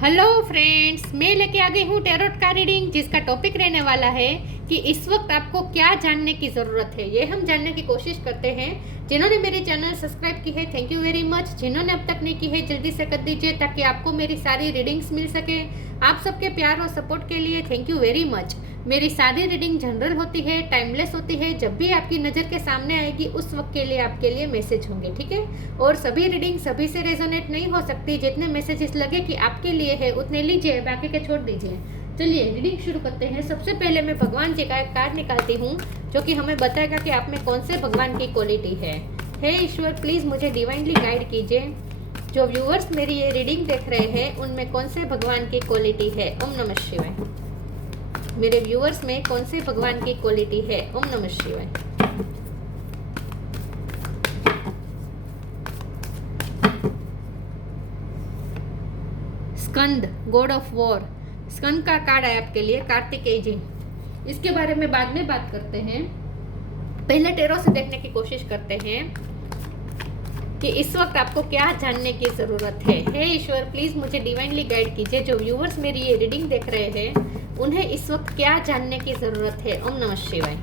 Hello friends, मैं लेके आ गई हूँ टैरोट का रीडिंग, जिसका टॉपिक रहने वाला है कि इस वक्त आपको क्या जानने की ज़रूरत है। ये हम जानने की कोशिश करते हैं। जिन्होंने मेरे चैनल सब्सक्राइब की है, थैंक यू वेरी मच। जिन्होंने अब तक नहीं की है, जल्दी से कर दीजिए ताकि आपको मेरी सारी रीडिंग्स मिल सके। आप सबके प्यार और सपोर्ट के लिए थैंक यू वेरी मच। मेरी सारी रीडिंग जनरल होती है, टाइमलेस होती है। जब भी आपकी नज़र के सामने आएगी उस वक्त के लिए आपके लिए मैसेज होंगे, ठीक है। और सभी रीडिंग सभी से रेजोनेट नहीं हो सकती। जितने मैसेजेस लगे कि आपके लिए है उतने लीजिए, बाकी के छोड़ दीजिए। चलिए रीडिंग शुरू करते हैं। सबसे पहले मैं भगवान जी का एक कार्ड निकालती हूँ जो कि हमें बताएगा कि आप में कौन से भगवान की क्वालिटी है। हे ईश्वर, प्लीज़ मुझे डिवाइनली गाइड कीजिए। जो व्यूअर्स मेरी ये रीडिंग देख रहे हैं उनमें कौन से भगवान की क्वालिटी है। ओम नमः शिवाय। मेरे व्यूअर्स में कौन से भगवान की क्वालिटी है। ओम नमः शिवाय। स्कंद, गॉड ऑफ वॉर, स्कंद का कार्ड है आपके लिए, कार्तिकेय जी। इसके बारे में बाद में बात करते हैं। पहले टेरो से देखने की कोशिश करते हैं कि इस वक्त आपको क्या जानने की जरूरत है। हे ईश्वर, प्लीज मुझे डिवाइनली गाइड कीजिए। जो व्यूअर्स मेरी ये रीडिंग देख रहे हैं उन्हें इस वक्त क्या जानने की जरूरत है। ओम नमः शिवाय।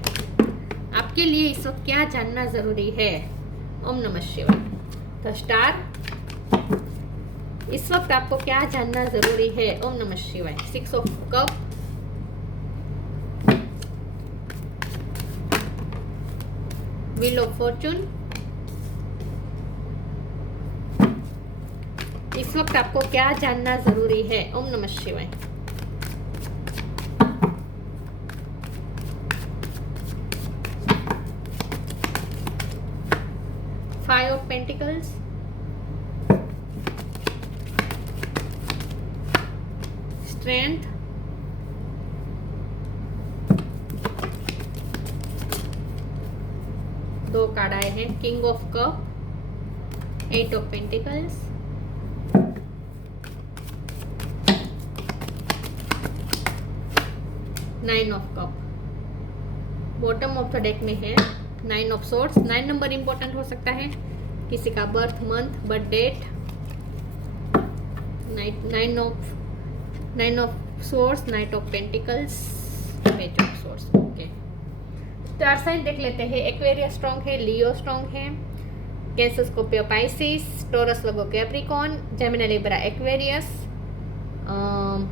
आपके लिए इस वक्त क्या जानना जरूरी है। ओम नमः शिवाय। द स्टार, इस वक्त आपको क्या जानना जरूरी है। ओम नमः शिवाय। 6 of cup, wheel of Fortune, इस वक्त आपको क्या जानना जरूरी है। ओम नमः शिवाय। फाइव ऑफ पेंटिकल्स, स्ट्रेंथ, दो कार्ड आए हैं, king of cup, 8 of pentacles, nine of cup. Bottom of the deck में है 9 ऑफ सोर्ड्स। 9 नंबर इंपॉर्टेंट हो सकता है, किसी का birth month, birth date. 9 of swords, knight of pentacles, page of swords. Okay, star sign देख लेते हैं। एक्वेरियस स्ट्रॉन्ग है, लियो स्ट्रॉन्ग है, Cancer, Scorpio, Pisces, Taurus, Virgo, Capricorn, Gemini, Libra, Aquarius,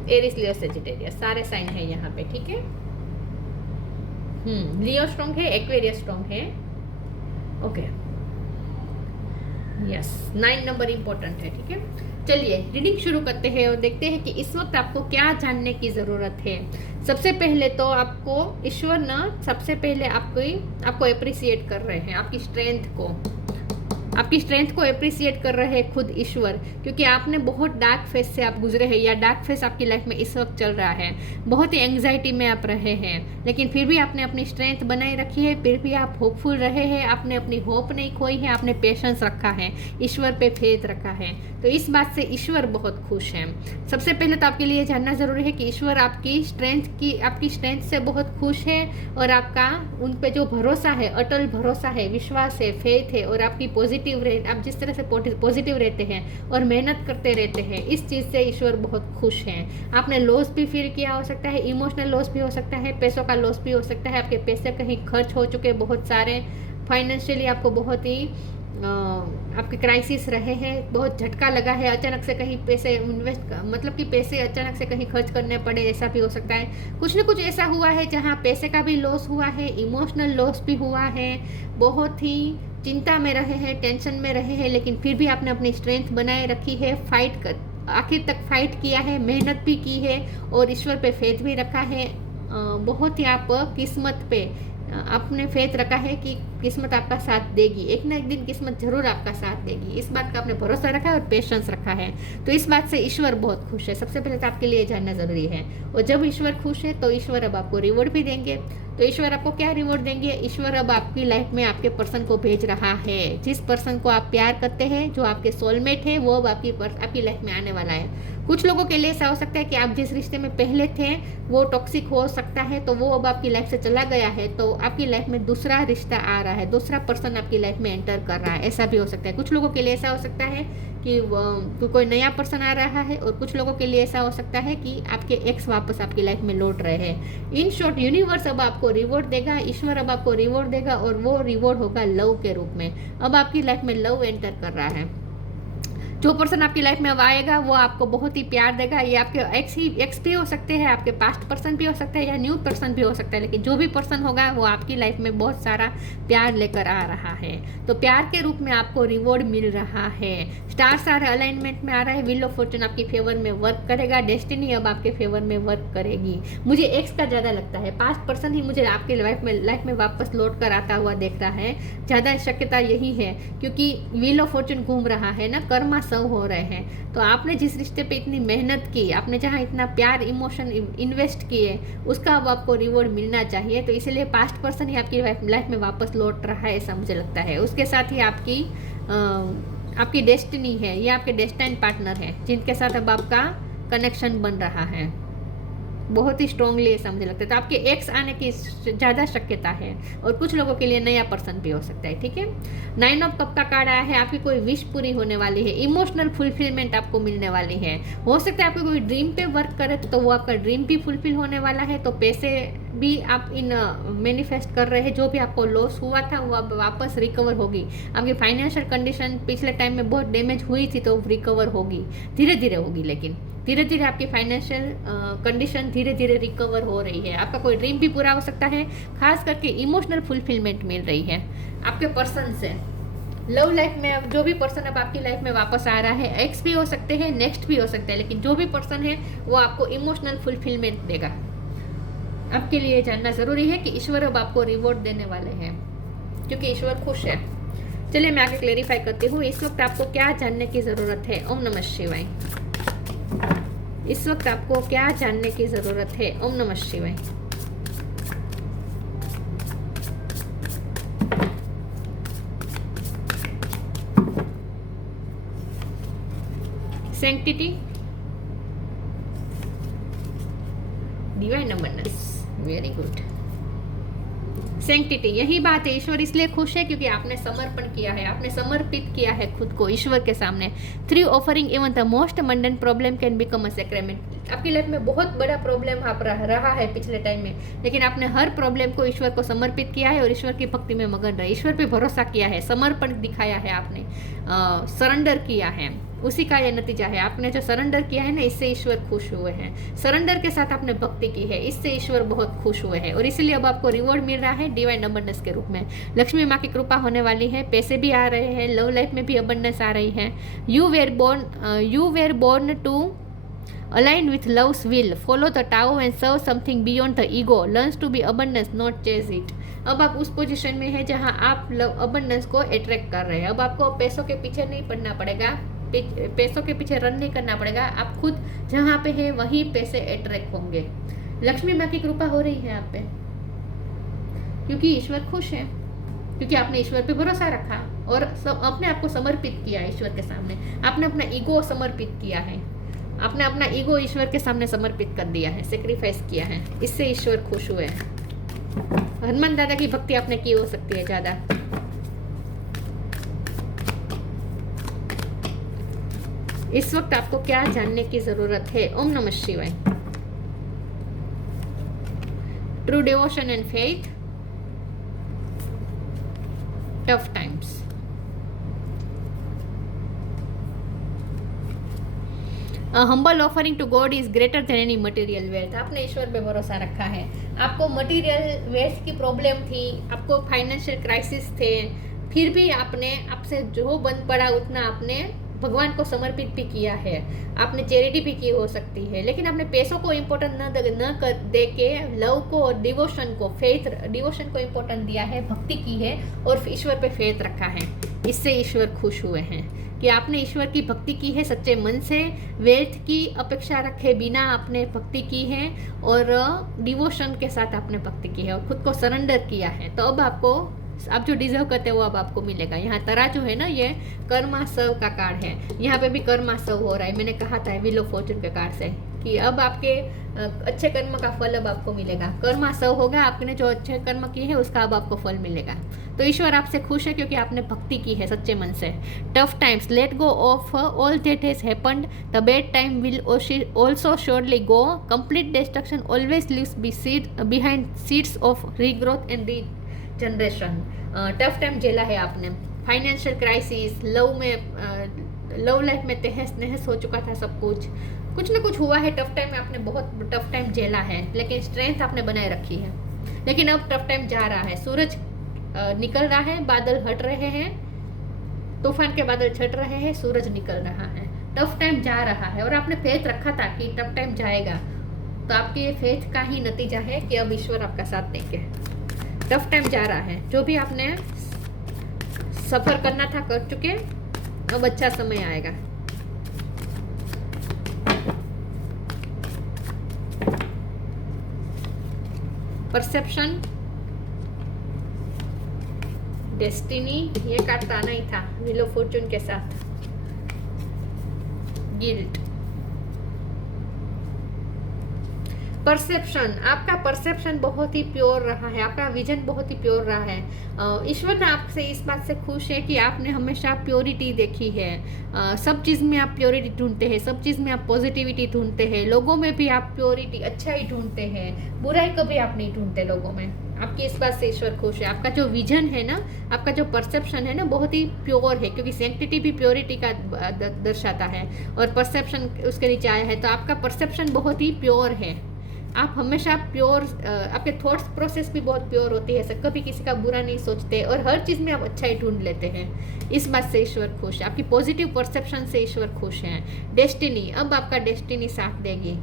Aries, Leo, Sagittarius, सारे sign है यहाँ पे, ठीक है। लियो स्ट्रॉन्ग है, एक्वेरियस स्ट्रॉन्ग है। ओके, यस, 9 नंबर इंपॉर्टेंट है, ठीक है। चलिए रीडिंग शुरू करते हैं और देखते हैं कि इस वक्त आपको क्या जानने की ज़रूरत है। सबसे पहले तो आपको ईश्वर ना सबसे पहले आपको अप्रिसिएट कर रहे हैं, आपकी स्ट्रेंथ को अप्रिसिएट कर रहे हैं खुद ईश्वर, क्योंकि आपने बहुत डार्क फेस से आप गुजरे हैं, या डार्क फेस आपकी लाइफ में इस वक्त चल रहा है। बहुत ही एंग्जाइटी में आप रहे हैं, लेकिन फिर भी आपने अपनी स्ट्रेंथ बनाए रखी है, फिर भी आप होपफुल रहे हैं, आपने अपनी होप नहीं खोई है, आपने पेशेंस रखा है, ईश्वर पे फेथ रखा है। तो इस बात से ईश्वर बहुत खुश है। सबसे पहले तो आपके लिए जानना जरूरी है कि ईश्वर आपकी स्ट्रेंथ से बहुत खुश है, और आपका उन पे जो भरोसा है, अटल भरोसा है, विश्वास है, फेथ है, और आपकी आप जिस तरह से पॉजिटिव रहते हैं और मेहनत करते रहते हैं, इस चीज़ से ईश्वर बहुत खुश हैं। आपने लॉस भी फील किया हो सकता है, इमोशनल लॉस भी हो सकता है, पैसों का लॉस भी हो सकता है, आपके पैसे कहीं खर्च हो चुके बहुत सारे, फाइनेंशियली आपको बहुत ही आपके क्राइसिस रहे हैं, बहुत झटका लगा है, अचानक से कहीं पैसे मतलब कि पैसे अचानक से कहीं खर्च करने पड़े, ऐसा भी हो सकता है। कुछ न कुछ ऐसा हुआ है जहाँ पैसे का भी लॉस हुआ है, इमोशनल लॉस भी हुआ है, बहुत ही चिंता में रहे हैं, टेंशन में रहे हैं, लेकिन फिर भी आपने अपनी स्ट्रेंथ बनाए रखी है, आखिर तक फाइट किया है, मेहनत भी की है, और ईश्वर पे फेथ भी रखा है। बहुत ही आप किस्मत पे आपने फेथ रखा है कि किस्मत आपका साथ देगी, एक ना एक दिन किस्मत जरूर आपका साथ देगी, इस बात का आपने भरोसा रखा है और पेशेंस रखा है। तो इस बात से ईश्वर बहुत खुश है। सबसे पहले तो आपके लिए जानना जरूरी है, और जब ईश्वर खुश है तो ईश्वर अब आपको रिवॉर्ड भी देंगे। तो ईश्वर आपको क्या रिवॉर्ड देंगे? ईश्वर अब आपकी लाइफ में आपके पर्सन को भेज रहा है। जिस पर्सन को आप प्यार करते हैं, जो आपके सोलमेट है, वो अब आपकी लाइफ में आने वाला है। कुछ लोगों के लिए ऐसा हो सकता है कि आप जिस रिश्ते में पहले थे वो टॉक्सिक हो सकता है, तो वो अब आपकी लाइफ से चला गया है, तो आपकी लाइफ में दूसरा रिश्ता आ रहा है, दूसरा पर्सन आपकी लाइफ में एंटर कर रहा है, ऐसा भी हो सकता है। कुछ लोगों के लिए ऐसा हो सकता है कि कोई नया पर्सन आ रहा है, और कुछ लोगों के लिए ऐसा हो सकता है कि आपके एक्स वापस आपकी लाइफ में लौट रहे हैं। इन शॉर्ट, यूनिवर्स अब आपको रिवॉर्ड देगा, ईश्वर अब आपको रिवॉर्ड देगा, और वो रिवॉर्ड होगा लव के रूप में। अब आपकी लाइफ में लव एंटर कर रहा है। जो पर्सन आपकी लाइफ में अब आएगा वो आपको बहुत ही प्यार देगा। ये आपके एक्स भी हो सकते हैं, आपके पास्ट पर्सन भी हो सकते हैं, या न्यू पर्सन भी हो सकता है, लेकिन जो भी पर्सन होगा वो आपकी लाइफ में बहुत सारा प्यार लेकर आ रहा है। तो प्यार के रूप में आपको रिवॉर्ड मिल रहा है। स्टार सारे अलाइनमेंट में आ रहा है। व्हील ऑफ फॉर्चून आपकी फेवर में वर्क करेगा। डेस्टिनी अब आपके फेवर में वर्क करेगी। मुझे एक्स का ज़्यादा लगता है, पास्ट पर्सन ही मुझे आपके लाइफ में वापस लौट कर आता हुआ देख रहा है। ज़्यादा शक्यता यही है, क्योंकि व्हील ऑफ फॉर्चून घूम रहा है ना, कर्मा हो रहे हैं। तो आपने जिस रिश्ते पे इतनी मेहनत की, आपने जहाँ इतना प्यार इमोशन इन्वेस्ट किए, उसका अब आपको रिवॉर्ड मिलना चाहिए। तो इसलिए पास्ट पर्सन ही आपकी लाइफ में वापस लौट रहा है, ऐसा मुझे लगता है। उसके साथ ही आपकी डेस्टिनी है, ये आपके डेस्टाइन पार्टनर है, जिनके साथ अब आपका कनेक्शन बन रहा है बहुत ही स्ट्रांगली, ऐसा मुझे लगता है। तो आपके एक्स आने की ज़्यादा शक्यता है, और कुछ लोगों के लिए नया पर्सन भी हो सकता है। ठीक है, 9 ऑफ कप का कार्ड आया है। आपकी कोई विश पूरी होने वाली है, इमोशनल फुलफिलमेंट आपको मिलने वाली है। हो सकता है आपको कोई ड्रीम पे वर्क करे तो वो आपका ड्रीम भी फुलफिल होने वाला है। तो पैसे भी आप मैनिफेस्ट कर रहे हैं, जो भी आपको लॉस हुआ था वो अब वापस रिकवर होगी। आपकी फाइनेंशियल कंडीशन पिछले टाइम में बहुत डैमेज हुई थी, तो रिकवर होगी, धीरे धीरे होगी, लेकिन धीरे धीरे आपकी फाइनेंशियल कंडीशन धीरे धीरे रिकवर हो रही है। आपका कोई ड्रीम भी पूरा हो सकता है, खास करके इमोशनल फुलफिलमेंट मिल रही है आपके पर्सन से। लव लाइफ में अब जो भी पर्सन अब आपकी लाइफ में वापस आ रहा है, एक्स भी हो सकते हैं, नेक्स्ट भी हो सकता है, लेकिन जो भी पर्सन है वो आपको इमोशनल फुलफिलमेंट देगा। आपके लिए जानना ज़रूरी है कि ईश्वर अब आपको रिवॉर्ड देने वाले हैं, क्योंकि ईश्वर खुश है। चलिए मैं आगे क्लेरिफाई करती हूँ, इस वक्त आपको क्या जानने की ज़रूरत है। ओम नमः शिवाय। इस वक्त आपको क्या जानने की ज़रूरत है। ओम नमः शिवाय। Sanctity, divine abundance, very good. Sanctity, यही बात है। ईश्वर इसलिए खुश है क्योंकि आपने समर्पण किया है, आपने समर्पित किया है खुद को ईश्वर के सामने। 3 offering even the most mundane problem can become a sacrament. आपकी लाइफ में बहुत बड़ा प्रॉब्लम आप रहा है पिछले टाइम में, लेकिन आपने हर प्रॉब्लम को ईश्वर को समर्पित किया है और ईश्वर की भक्ति में मगन रहे, ईश्वर पे भरोसा किया है, समर्पण दिखाया है आपने, सरेंडर किया है। उसी का यह नतीजा है। आपने जो सरेंडर किया है ना, इससे ईश्वर खुश हुए हैं। सरेंडर के साथ आपने भक्ति की है, इससे ईश्वर बहुत खुश हुए हैं, और इसीलिए अब आपको रिवॉर्ड मिल रहा है डिवाइन अबंडेंस के रूप में। लक्ष्मी माँ की कृपा होने वाली है, पैसे भी आ रहे हैं, लव लाइफ में भी अबंडेंस आ रही है। You were born to align with love's will, follow the Tao and serve something beyond the ego, learns to be abundance, not chase it। अब आप उस पोजीशन में है जहां आप अबंडेंस को अट्रैक्ट कर रहे हैं। अब आपको पैसों के पीछे नहीं पड़ना पड़ेगा, पैसों के पीछे रन नहीं करना पड़ेगा। आप खुद जहां पे है वहीं पैसे अट्रैक्ट होंगे। लक्ष्मी माँ की कृपा हो रही है आप पे, क्योंकि ईश्वर खुश है, क्योंकि आपने ईश्वर पे भरोसा रखा और अपने आप को समर्पित किया ईश्वर के सामने। आपने अपना ईगो समर्पित किया है, आपने अपना ईगो ईश्वर के सामने समर्पित कर दिया है, सेक्रीफाइस किया है, इससे ईश्वर खुश हुए हैं। हनुमान दादा की भक्ति आपने की हो सकती है ज्यादा। इस वक्त आपको क्या जानने की जरूरत है। ओम नमः शिवाय। True devotion and faith, tough times. Humble offering to God is greater than any material wealth. आपने ईश्वर पे भरोसा रखा है। आपको मटेरियल वेल्थ की प्रॉब्लम थी, आपको फाइनेंशियल क्राइसिस थे, फिर भी आपने आपसे जो बन पड़ा उतना आपने भगवान को समर्पित भी किया है। आपने चैरिटी भी की हो सकती है, लेकिन आपने पैसों को इम्पोर्टेंट न दे के लव को और डिवोशन को, फेथ डिवोशन को इम्पोर्टेंट दिया है, भक्ति की है और ईश्वर पे फेथ रखा है। इससे ईश्वर खुश हुए हैं कि आपने ईश्वर की भक्ति की है सच्चे मन से, वेल्थ की अपेक्षा रखे बिना आपने भक्ति की है और डिवोशन के साथ आपने भक्ति की है और खुद को सरेंडर किया है। तो अब आपको, आप जो डिजर्व करते हो वो अब आपको मिलेगा। यहाँ तराजू है ना, ये कर्मासव का कार्ड है, यहाँ पे भी कर्मासव हो रहा है। मैंने कहा था व्हील ऑफ फॉर्चून के कार्ड से कि अब आपके अच्छे कर्म का फल अब आपको मिलेगा। कर्मासव होगा, आपने जो अच्छे कर्म किए हैं उसका अब आपको फल मिलेगा। तो ईश्वर आपसे खुश है क्योंकि आपने भक्ति की है सच्चे मन से। Tough times, let go of all that has happened, the bad time will also surely go, complete destruction always leaves behind seeds of regrowth and regeneration. Tough time झेला है आपने, फाइनेंशियल क्राइसिस, लव लाइफ में तहस नहस हो चुका था सब कुछ ना कुछ हुआ है। टफ टाइम में आपने बहुत टफ टाइम झेला है, लेकिन स्ट्रेंथ आपने बनाए रखी है। लेकिन अब टफ टाइम जा रहा है, सूरज निकल रहा है, बादल हट रहे हैं, तूफान के बादल छट रहे हैं, सूरज निकल रहा है, टफ टाइम जा रहा है। और आपने फेथ रखा था कि टफ टाइम जाएगा, तो आपके फेथ का ही नतीजा है कि अब ईश्वर आपका साथ देंगे। टफ टाइम जा रहा है, जो भी आपने सफर करना था कर चुके, अब अच्छा समय आएगा। परसेप्शन, डेस्टिनी, ये कार्ड तो आना ही था व्हील ऑफ फॉर्चून के साथ। गिल्ट, परसेप्शन, आपका परसेप्शन बहुत ही प्योर रहा है, आपका विजन बहुत ही प्योर रहा है। ईश्वर ने आपसे इस बात से खुश है कि आपने हमेशा प्योरिटी देखी है। सब चीज़ में आप प्योरिटी ढूंढते हैं, सब चीज़ में आप पॉजिटिविटी ढूंढते हैं, लोगों में भी आप प्योरिटी, अच्छाई ढूंढते हैं, बुराई कभी आप नहीं ढूंढते लोगों में। आपकी इस बात से ईश्वर खुश है। आपका जो विजन है ना, आपका जो परसेप्शन है ना, बहुत ही प्योर है, क्योंकि सैंक्टिटी भी प्योरिटी का दर्शाता है और परसेप्शन उसके नीचे आया है। तो आपका परसेप्शन बहुत ही प्योर है। आप हमेशा प्योर, आपके थॉट्स प्रोसेस भी बहुत प्योर होती है, कभी किसी का बुरा नहीं सोचते और हर चीज़ में आप अच्छाई ढूंढ लेते हैं। इस बात से ईश्वर खुश है, आपकी पॉजिटिव परसेप्शन से ईश्वर खुश हैं। डेस्टिनी, अब आपका डेस्टिनी साथ देगी,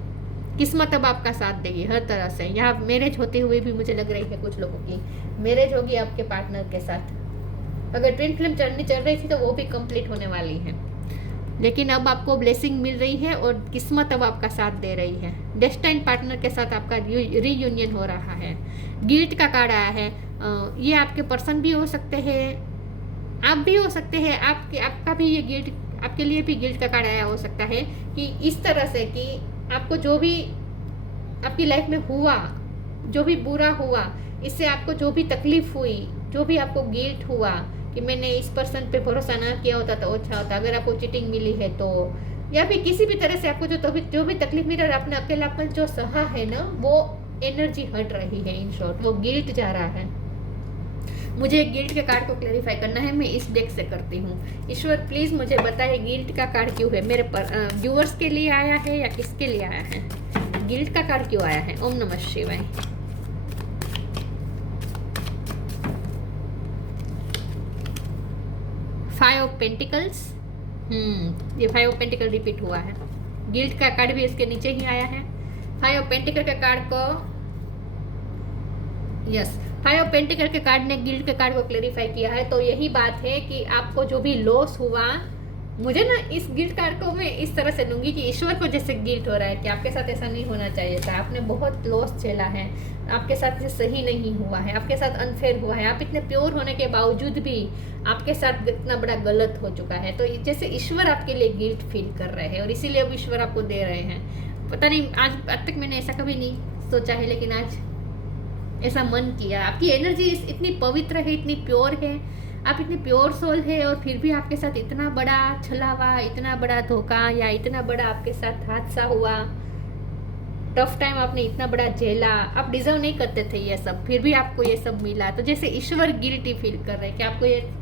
किस्मत अब आपका साथ देगी हर तरह से। यहाँ मैरिज होते हुए भी मुझे लग रही है कुछ लोगों की मैरिज होगी आपके पार्टनर के साथ। अगर ट्विन फ्लेम जर्नी चल रही थी तो वो भी कंप्लीट होने वाली है, लेकिन अब आपको ब्लेसिंग मिल रही है और किस्मत अब आपका साथ दे रही है। डेस्टाइन पार्टनर के साथ आपका रीयूनियन हो रहा है। गिल्ट का कार्ड आया है, ये आपके पर्सन भी हो सकते हैं, आप भी हो सकते हैं, आपका भी ये गिल्ट, आपके लिए भी गिल्ट का कार्ड आया हो सकता है कि इस तरह से कि आपको जो भी आपकी लाइफ में हुआ, जो भी बुरा हुआ, इससे आपको जो भी तकलीफ हुई, जो भी आपको गिल्ट हुआ कि मैंने इस पर्सन पे भरोसा ना किया होता तो अच्छा होता, अगर आपको चीटिंग मिली है तो, या फिर किसी भी तरह से आपको जो भी तकलीफ मिली और आपने अकेलापन जो सहा है ना, वो एनर्जी हट रही है। इन शॉर्ट वो गिल्ट जा रहा है। मुझे गिल्ट के कार्ड को क्लैरिफाई करना है, मैं इस डेक से करती हूँ। ईश्वर प्लीज मुझे बताइए गिल्ट का कार्ड क्यों है, मेरे व्यूअर्स के लिए आया है या किसके लिए आया है? गिल्ट का कार्ड क्यों आया है? ओम नमः शिवाय। फाइव ऑफ पेंटिकल्स, ये फाइव ऑफ पेंटिकल रिपीट हुआ है। गिल्ट का कार्ड भी इसके नीचे ही आया है। फाइव ऑफ पेंटिकल के कार्ड को, यस, फाइव ऑफ पेंटिकल के कार्ड ने गिल्ट के कार्ड को क्लेरिफाई किया है। तो यही बात है कि आपको जो भी लॉस हुआ, मुझे ना इस गिल्ट कार्ड को मैं इस तरह से लूंगी कि ईश्वर को जैसे गिल्ट हो रहा है कि आपके साथ ऐसा नहीं होना चाहिए था, आपने बहुत लॉस झेला है, आपके साथ ये सही नहीं हुआ है, आपके साथ अनफेयर हुआ है, आप इतने प्योर होने के बावजूद भी आपके साथ इतना बड़ा गलत हो चुका है। तो जैसे ईश्वर आपके लिए गिल्ट फील कर रहे हैं और इसीलिए अब ईश्वर आपको दे रहे हैं। पता नहीं, आज तक मैंने ऐसा कभी नहीं सोचा है, लेकिन आज ऐसा मन किया। आपकी एनर्जी इतनी पवित्र है, इतनी प्योर है, आप इतनी प्योर सोल है, और फिर भी आपके साथ इतना बड़ा छलावा, इतना बड़ा धोखा या इतना बड़ा आपके साथ हादसा हुआ, टफ टाइम आपने इतना बड़ा झेला, आप डिजर्व नहीं करते थे ये सब, फिर भी आपको ये सब मिला। तो जैसे ईश्वर गिल्टी फील कर रहे हैं कि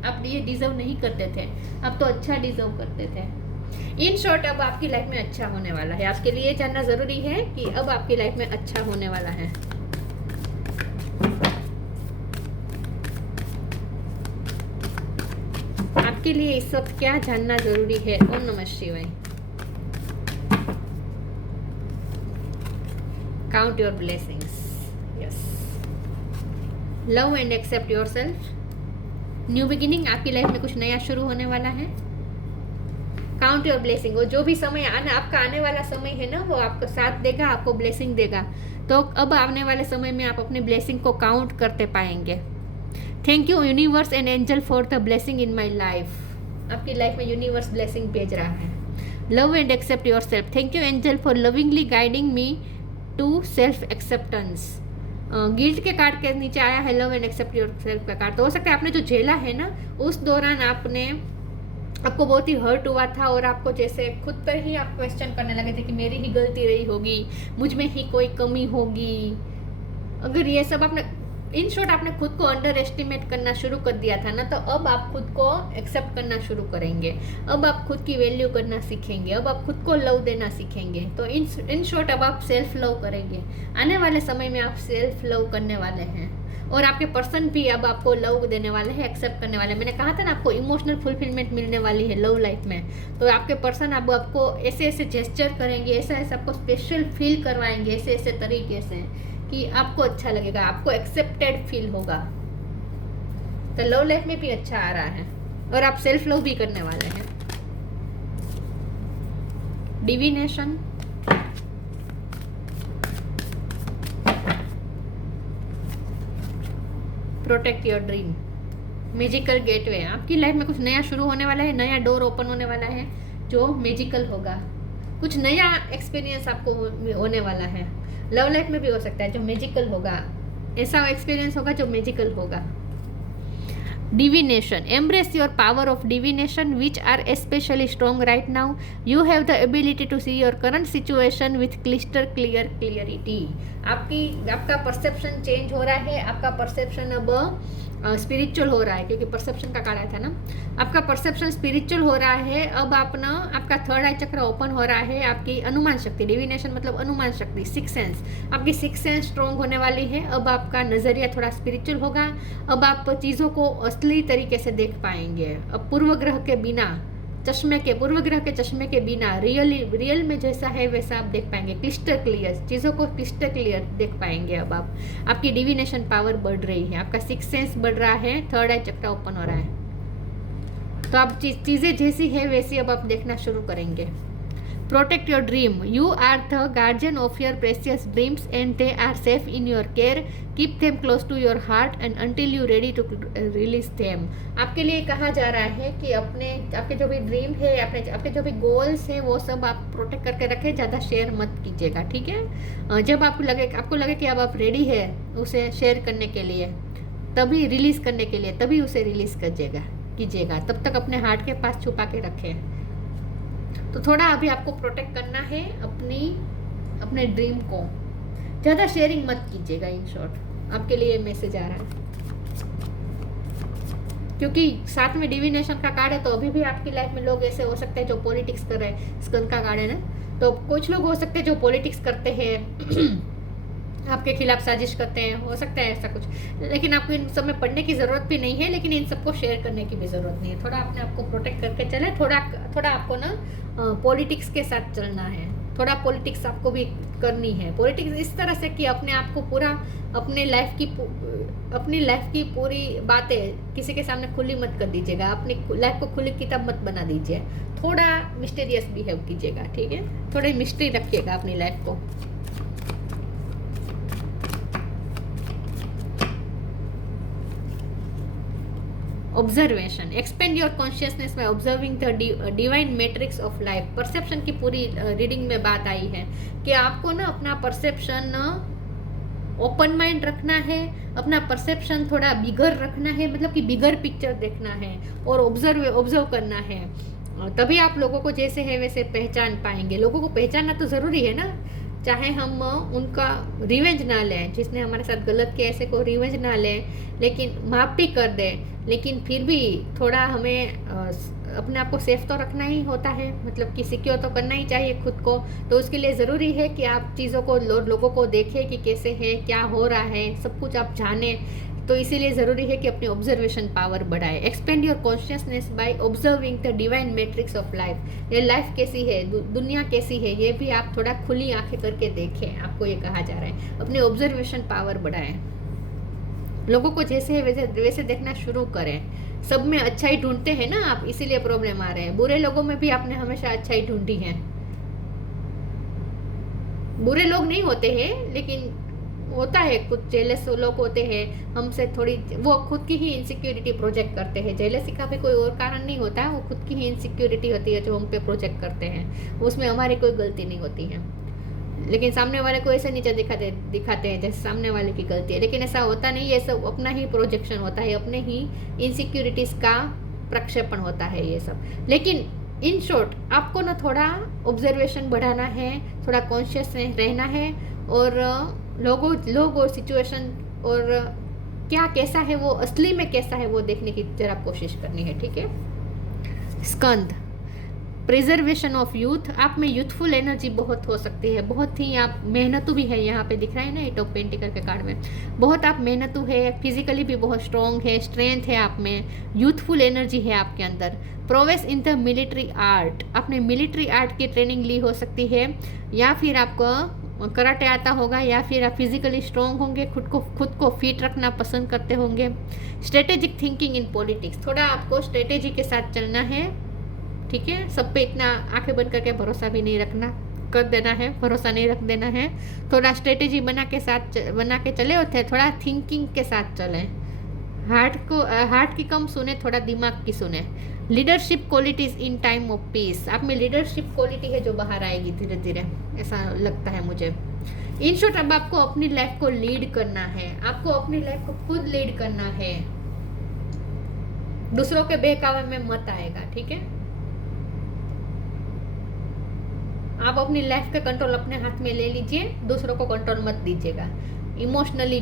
आप ये डिजर्व नहीं करते थे, आप तो अच्छा डिजर्व करते थे। इन शॉर्ट अब आपकी लाइफ में अच्छा होने वाला है। आपके लिए जानना जरूरी है कि अब आपकी लाइफ में अच्छा होने वाला है। आपके लिए इस वक्त क्या जानना जरूरी है? ओम नमः शिवाय। Count your blessings, yes. Love and accept yourself. New beginning, आपकी लाइफ में कुछ नया शुरू होने वाला है। काउंट योर ब्लेसिंग, वो जो भी समय आपका आने वाला समय है ना, वो आपको साथ देगा, आपको ब्लेसिंग देगा। तो अब आने वाले समय में आप अपने ब्लेसिंग को काउंट करते पाएंगे। Thank you universe and angel for the blessing in my life. आपकी लाइफ में यूनिवर्स ब्लेसिंग भेज रहा है। Love and accept yourself. Thank you angel for lovingly guiding me to self acceptance. Guilt के card के नीचे आया है love and accept yourself का कार्ड। तो हो सकता है आपने जो झेला है ना, उस दौरान आपको बहुत ही हर्ट हुआ था और आपको जैसे खुद पर ही आप क्वेश्चन करने लगे थे कि मेरी ही गलती रही होगी, मुझ में ही कोई कमी होगी। अगर ये सब आपने, इन शॉर्ट आपने खुद को अंडर एस्टिमेट करना शुरू कर दिया था ना, तो अब आप खुद को एक्सेप्ट करना शुरू करेंगे। अब आप खुद की वैल्यू करना सीखेंगे, अब आप खुद को लव देना सीखेंगे। तो इन शॉर्ट अब आप सेल्फ लव करेंगे। आने वाले समय में आप सेल्फ लव करने वाले हैं और आपके पर्सन भी अब आपको लव देने वाले हैं, एक्सेप्ट करने वाले हैं। मैंने कहा था ना आपको इमोशनल फुलफिलमेंट मिलने वाली है लव लाइफ में। तो आपके पर्सन अब आपको ऐसे ऐसे जेस्चर करेंगे, ऐसा ऐसा आपको स्पेशल फील करवाएंगे, ऐसे ऐसे तरीके से कि आपको अच्छा लगेगा, आपको एक्सेप्टेड फील होगा। तो लव लाइफ में भी अच्छा आ रहा है और आप सेल्फ लव भी करने वाले हैं। Divination, protect your dream, magical gateway. आपकी लाइफ में कुछ नया शुरू होने वाला है, नया डोर ओपन होने वाला है जो मैजिकल होगा। कुछ नया एक्सपीरियंस आपको होने वाला है। लव लाइफ में भी हो सकता है जो मैजिकल होगा, ऐसा एक्सपीरियंस होगा जो मैजिकल होगा। Divination. Embrace your power of divination, which are especially strong right now. You have the ability to see your current situation with crystal clear clarity. आपका परसेप्शन चेंज हो रहा है, आपका परसेप्शन अब स्पिरिचुअल हो रहा है, क्योंकि परसेप्शन का कार्ड आया था ना। आपका परसेप्शन स्पिरिचुअल हो रहा है। अब आपका थर्ड आई चक्र ओपन हो रहा है। आपकी अनुमान शक्ति, डिविनेशन मतलब अनुमान शक्ति, सिक्स सेंस, आपकी सिक्स सेंस स्ट्रॉन्ग होने वाली है। अब आपका नज़रिया थोड़ा स्पिरिचुअल होगा। अब आप चीज़ों को असली तरीके से देख पाएंगे। अब पूर्व ग्रह के चश्मे के बिना रियल में जैसा है वैसा आप देख पाएंगे। क्लिस्टर क्लियर चीज़ों को क्लिस्टर क्लियर देख पाएंगे। अब आपकी डिविनेशन पावर बढ़ रही है, आपका सिक्स सेंस बढ़ रहा है, थर्ड आई चक्र ओपन हो रहा है। तो आप चीज़ें जैसी है वैसी अब आप देखना शुरू करेंगे। Protect your dream. You are the guardian of your precious dreams and they are safe in your care. Keep them close to your heart and until you ready to release them. आपके लिए कहा जा रहा है कि आपके जो भी ड्रीम है, आपके जो भी गोल्स हैं वो सब आप प्रोटेक्ट करके रखें, ज़्यादा शेयर मत कीजिएगा, ठीक है। जब आपको लगे कि अब आप रेडी है उसे शेयर करने के लिए, तभी रिलीज़ करने के लिए, तभी उसे रिलीज़ कीजिएगा। तब तक अपने हार्ट के पास छुपा के रखें। तो थोड़ा अभी आपको प्रोटेक्ट करना है अपने ड्रीम को, ज़्यादा शेयरिंग मत कीजिएगा। इन शॉर्ट आपके लिए मैसेज आ रहा है, क्योंकि साथ में डिविनेशन का कार्ड है। तो अभी भी आपकी लाइफ में लोग ऐसे हो सकते हैं जो पॉलिटिक्स कर रहे हैं, स्कंद का कार्ड है ना। तो कुछ लोग हो सकते हैं जो पॉलिटिक्स करते हैं आपके खिलाफ साजिश करते हैं, हो सकता है ऐसा कुछ। लेकिन आपको इन सब में पढ़ने की ज़रूरत भी नहीं है, लेकिन इन सबको शेयर करने की भी ज़रूरत नहीं है। थोड़ा अपने आप को प्रोटेक्ट करके चले। थोड़ा आपको ना पॉलिटिक्स के साथ चलना है, थोड़ा पॉलिटिक्स आपको भी करनी है। पॉलिटिक्स इस तरह से कि अपने आप को पूरा अपनी लाइफ की पूरी बातें किसी के सामने खुली मत कर दीजिएगा। अपनी लाइफ को खुली किताब मत बना दीजिए। थोड़ा मिस्टीरियस बिहेव कीजिएगा, ठीक है। थोड़ी मिस्ट्री रखिएगा अपनी लाइफ को। Observation, expand your consciousness by observing the divine matrix of life. Perception की पूरी रीडिंग में बात आई है कि आपको ना अपना परसेप्शन ओपन माइंड रखना है, अपना परसेप्शन थोड़ा बिगर रखना है, मतलब कि बिगर पिक्चर देखना है और ऑब्जर्व करना है। तभी आप लोगों को जैसे है वैसे पहचान पाएंगे। लोगों को पहचानना तो ज़रूरी है ना, चाहे हम उनका रिवेंज ना लें, जिसने हमारे साथ गलत किया ऐसे को रिवेंज ना लें, लेकिन माफ़ भी कर दें, लेकिन फिर भी थोड़ा हमें अपने आप को सेफ तो रखना ही होता है, मतलब कि सिक्योर तो करना ही चाहिए खुद को। तो उसके लिए ज़रूरी है कि आप चीज़ों को लोगों को देखें कि कैसे है, क्या हो रहा है, सब कुछ आप जानें। तो इसीलिए ज़रूरी है कि अपनी ऑब्जर्वेशन पावर बढ़ाए। Expand your consciousness by observing the divine matrix of life. ये लाइफ कैसी है, दुनिया कैसी है, ये भी आप थोड़ा खुली आंखें करके देखें। आपको ये कहा जा रहा है अपनी ऑब्जर्वेशन पावर बढ़ाएं। लोगों को जैसे है वैसे देखना शुरू करें। सब में अच्छाई ढूंढते हैं ना आप, इसीलिए प्रॉब्लम आ रहे हैं। बुरे लोगों में भी आपने हमेशा अच्छाई ढूंढी है। बुरे लोग नहीं होते हैं, लेकिन होता है कुछ जेलस लोग होते हैं हमसे, थोड़ी वो खुद की ही इनसिक्योरिटी प्रोजेक्ट करते हैं। जेलसी का भी कोई और कारण नहीं होता है, वो खुद की ही इनसिक्योरिटी होती है जो हम पे प्रोजेक्ट करते हैं, उसमें हमारी कोई गलती नहीं होती है। लेकिन सामने वाले को ऐसे नीचे दिखाते हैं जैसे सामने वाले की गलती है, लेकिन ऐसा होता नहीं, ये सब अपना ही प्रोजेक्शन होता है, अपने ही इनसिक्योरिटीज़ का प्रक्षेपण होता है ये सब। लेकिन इन शॉर्ट आपको ना थोड़ा ऑब्जर्वेशन बढ़ाना है, थोड़ा कॉन्शियस रहना है, और लोग और सिचुएशन और क्या कैसा है वो, असली में कैसा है वो देखने की जरा कोशिश करनी है, ठीक है। स्कंद, प्रिजर्वेशन ऑफ यूथ। आप में यूथफुल एनर्जी बहुत हो सकती है, बहुत ही आप मेहनतू भी है, यहाँ पे दिख रहा है ना एट ऑफ पेंटिकल के कार्ड में, बहुत आप मेहनतू है, फिजिकली भी बहुत स्ट्रॉन्ग है, स्ट्रेंथ है आप में, यूथफुल एनर्जी है आपके अंदर। Prowess in the military art, आपने मिलिट्री आर्ट की ट्रेनिंग ली हो सकती है, या फिर आपको कराटे आता होगा, या फिर आप फिजिकली स्ट्रॉन्ग होंगे, खुद को फिट रखना पसंद करते होंगे। स्ट्रेटेजिक थिंकिंग इन पॉलिटिक्स, थोड़ा आपको स्ट्रेटेजी के साथ चलना है, ठीक है। सब पे इतना आंखें बंद करके भरोसा भी नहीं रखना कर देना है, भरोसा नहीं रख देना है, थोड़ा स्ट्रेटेजी बना के चले, और थोड़ा थिंकिंग के साथ चलें, हार्ट की कम सुने, थोड़ा दिमाग की सुने। Leadership qualities in time of peace, आप में लीडरशिप क्वालिटी है जो बाहर आएगी धीरे धीरे, ऐसा लगता है मुझे। इन शॉर्ट अब आपको अपनी लाइफ को लीड करना है, आपको अपनी लाइफ को खुद लीड करना है, दूसरों के बहकावे में मत आएगा, ठीक है। आप अपनी लाइफ का कंट्रोल अपने हाथ में ले लीजिए, दूसरों को कंट्रोल मत दीजिएगा। इमोशनली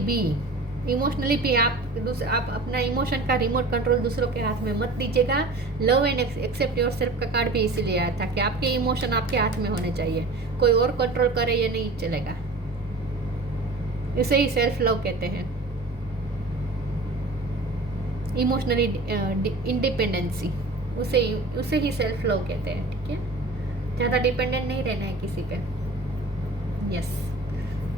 भी आप अपना इमोशन का रिमोट कंट्रोल दूसरों के हाथ में मत दीजिएगा। लव एंड एक्सेप्ट योरसेल्फ का कार्ड भी इसीलिए आया था कि आपके इमोशन आपके हाथ में होने चाहिए, कोई और कंट्रोल करे ये नहीं चलेगा। इसे ही सेल्फ लव कहते हैं, इमोशनली इंडिपेंडेंसी, उसे ही सेल्फ लव कहते हैं, ठीक है। ज़्यादा डिपेंडेंट नहीं रहना है किसी पे। यस,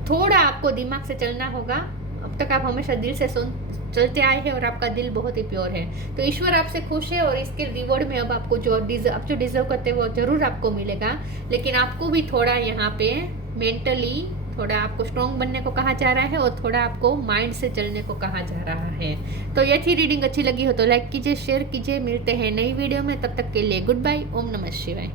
थोड़ा आपको दिमाग से चलना होगा, अब तक आप हमेशा दिल से चलते आए हैं और आपका दिल बहुत ही प्योर है, तो ईश्वर आपसे खुश है और इसके रिवॉर्ड में अब आपको जो डिजर्व करते हैं वो जरूर आपको मिलेगा। लेकिन आपको भी थोड़ा यहाँ पे मेंटली थोड़ा आपको स्ट्रॉन्ग बनने को कहा जा रहा है, और थोड़ा आपको माइंड से चलने को कहा जा रहा है। तो ये थी रीडिंग, अच्छी लगी हो तो लाइक कीजिए, शेयर कीजिए, मिलते हैं नई वीडियो में, तब तक के लिए गुड बाय, ओम नमः शिवाय।